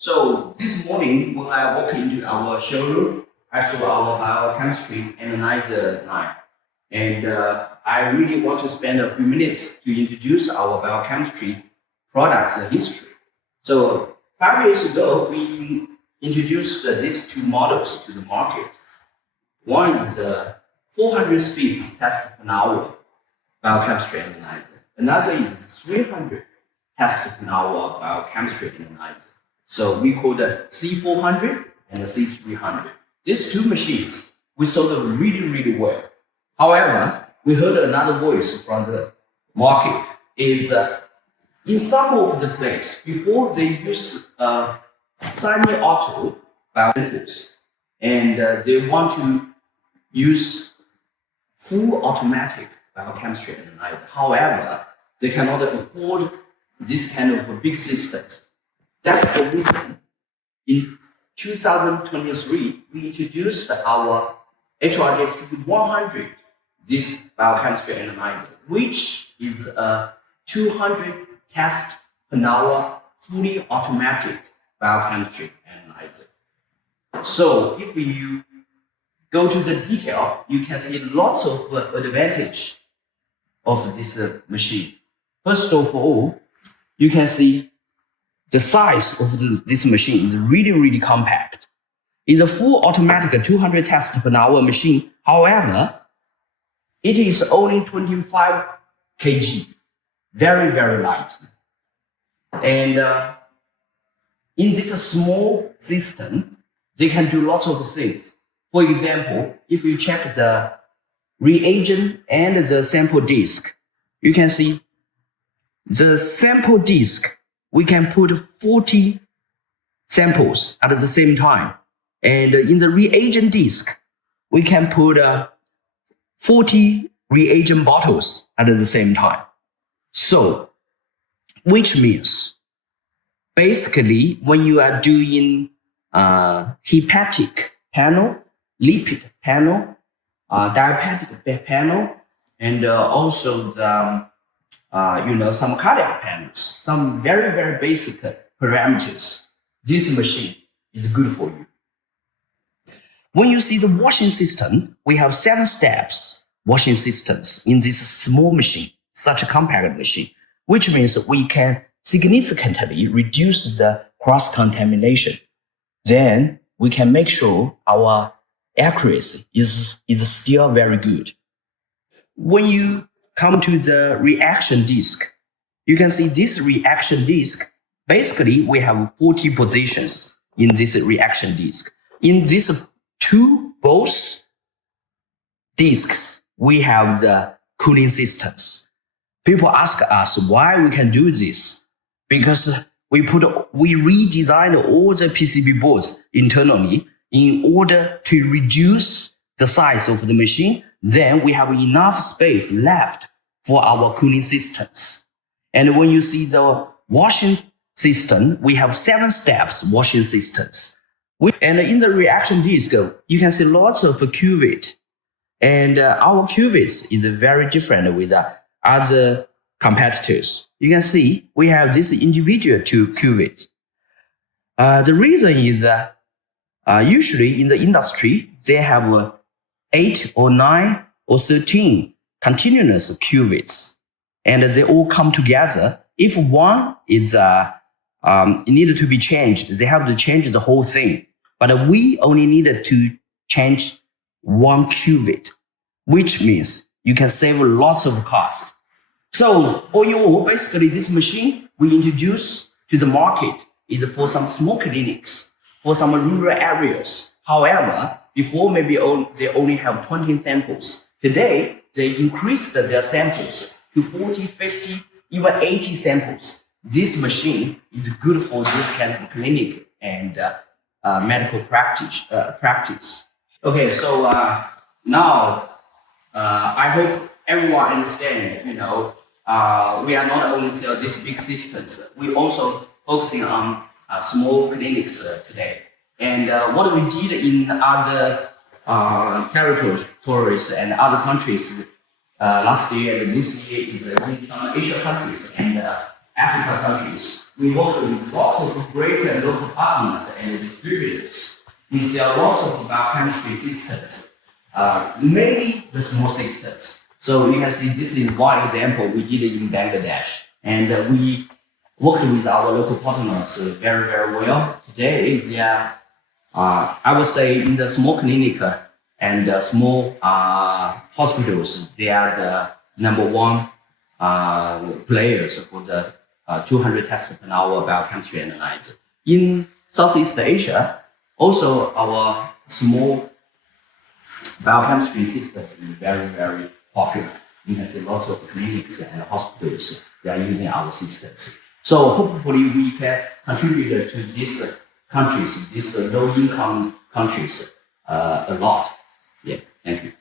So this morning when I walked into our showroom, I saw our biochemistry analyzer line. And I really want to spend a few minutes to introduce our biochemistry products history. So 5 years ago, we introduced these two models to the market. One is the 400 speeds test per hour biochemistry analyzer. Another is 300 test per hour biochemistry analyzer. So we call the C400 and the C300. These two machines, we sold them really well. However, we heard another voice from the market is in some of the place, before they use semi-auto biosamples, and they want to use full automatic biochemistry analyzer. However, they cannot afford this kind of big systems. That's the reason in 2023, we introduced our HRJ-C100, this biochemistry analyzer, which is a 200 test per hour fully automatic biochemistry analyzer. So if you go to the detail, you can see lots of advantage of this machine. First of all, you can see the size of this machine is really compact. It's a full automatic 200 test per hour machine. However, it is only 25 kg, very light. And in this small system, they can do lots of things. For example, if you check the reagent and the sample disk, you can see the sample disk, we can put 40 samples at the same time. And in the reagent disk, we can put 40 reagent bottles at the same time. So, which means basically when you are doing hepatic panel, lipid panel, diabetic panel, and also the some cardiac panels, some very basic parameters, this machine is good for you. When you see the washing system, we have 7 steps washing systems in this small machine, such a compact machine, which means we can significantly reduce the cross-contamination. Then we can make sure our accuracy is still very good. When you come to the reaction disk, you can see this reaction disk. Basically, we have 40 positions in this reaction disk. In these both disks, we have the cooling systems. People ask us why we can do this. Because we redesigned all the PCB boards internally in order to reduce the size of the machine. Then we have enough space left for our cooling systems. And when you see the washing system, we have 7 steps washing systems. And in the reaction disk, you can see lots of cuvette. And our cuvettes is very different with other competitors. You can see we have this individual 2 cuvettes. The reason is usually in the industry, they have 8 or 9 or 13 continuous cuvettes, and they all come together. If one is needed to be changed, they have to change the whole thing. But we only needed to change 1 cuvette, which means you can save lots of cost. So all in all, basically this machine we introduced to the market is for some small clinics, for some rural areas. However, before maybe they only have 20 samples. Today, they increased their samples to 40, 50, even 80 samples. This machine is good for this kind of clinic and medical practice. Okay, so now I hope everyone understands, we are not only sell these big systems, we also focusing on small clinics today. And what we did in other territories and other countries last year and this year in the Asian countries and African countries. We work with lots of great local partners and distributors. We sell lots of biochemistry systems, mainly the small systems. So you can see this is one example we did in Bangladesh. And we work with our local partners very, very well. Today, they are, I would say, in the small clinic and small hospitals, they are the number one players for the 200 tests per hour biochemistry analyzer. In Southeast Asia, also our small biochemistry systems is very, very popular. You can see lots of clinics and hospitals, they are using our systems. So hopefully we can contribute to these countries, these low-income countries, a lot. Yeah, thank you.